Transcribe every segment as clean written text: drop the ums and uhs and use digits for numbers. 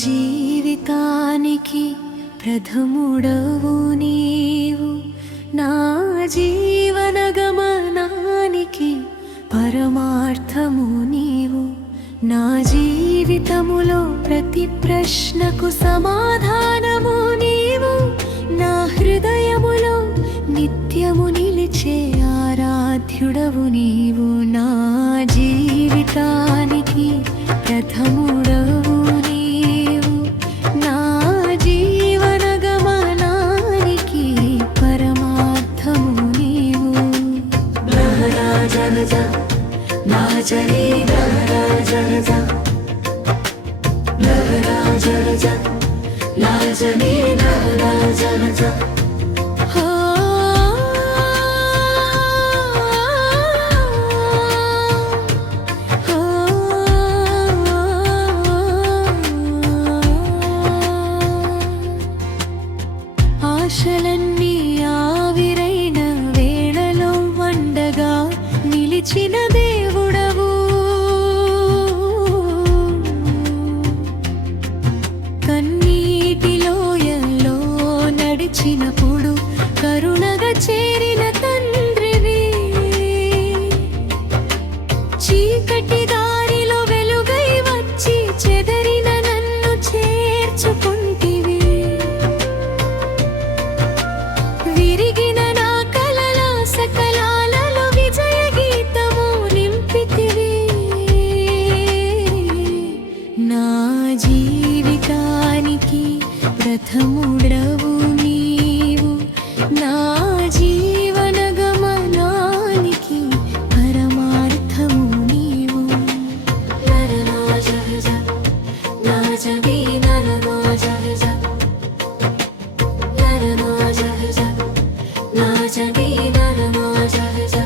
జీవితానికి ప్రథముడవు నీవు, నా జీవన గమనానికి పరమార్థము నీవు. నా జీవితములో ప్రతి ప్రశ్నకు సమాధానము నీవు. నా హృదయములో నిత్యము నిలిచే ఆరాధ్యుడవు నీవు. నా జీవితానికి ప్రథముడవు నీవు, నా జీవన గమనానికి పరమార్థము నీవు. నాజనజ నాజనీ నాజనజ నాజనజ నాజనీ నాజనజ. ఆశలన్నీ ఆవిరైన వేళలో వండగా నిలిచిన దేవుడవు. కన్నీటిలోయల్లో నడిచినప్పుడు కరుణగా చేరిన తండ్రివి. చీకటి దారిలో వెలుగై వచ్చి చెదరిన నన్ను చేర్చుకుంటివి. విరిగిన నా కలల సకలాలలో విజయ గీతము నింపితివి. నా జీవితానికి ప్రథముడవు నీవు, నా జీవన గమనానికి పరమార్థము నీవు. నరనాజహజ నాజవీ నరనాజహజ నరనాజహజ నాజవీ నరనాజహజ.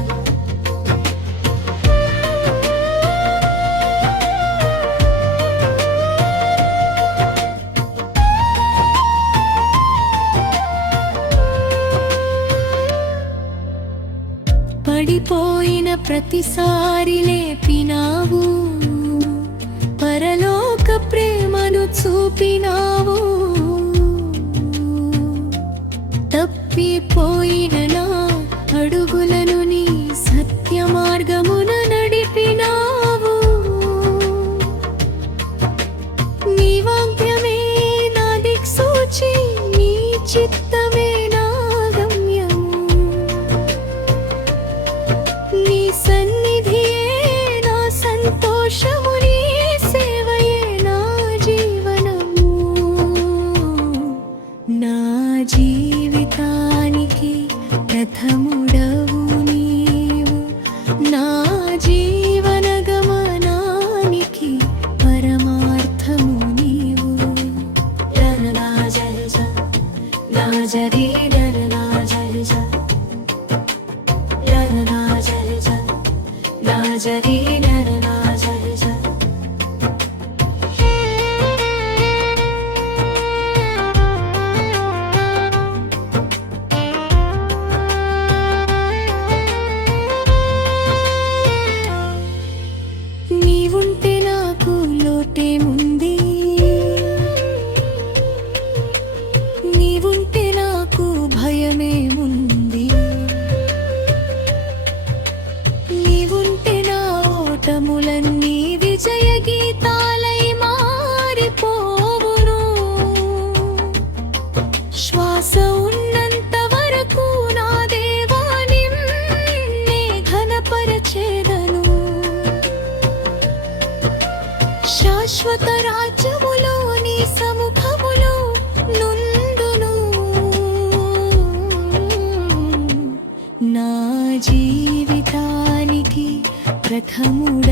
పడిపోయిన ప్రతిసారి లేపినావు, పరలోక ప్రేమను చూపినావు. తప్పిపోయిన నా అడుగులను నీ సత్య మార్గమున నడిపినావు. నీ వాక్యమే నా దిక్సూచి, నీ చిత్తమే నా గమ్యము. నీ సన్నిధియే నా సంతోషము, నీ సేవయే నా జీవనము. నా జీవితానికి ప్రథముడవు నీవు, నా జీవన గమనానికి పరమార్థము నీవు. నరనాజహజ నాజరీ నరనాజహజ నరనాజహజ నాజరీ నరనాజహజ. నీవుంటే నాకు లోటేముంది, నీవుంటే నాకు భయమేముంది. నీవుంటే నా ఓటములన్నీ విజయ గీతాలై మారిపోవును. శ్వాస ఉన్నంత వరకు నా దేవా నిన్నే ఘనపరచెదను. శాశ్వత రాజ్యములో నీ సముఖములో నుండును. నా జీవితానికి ప్రథముడ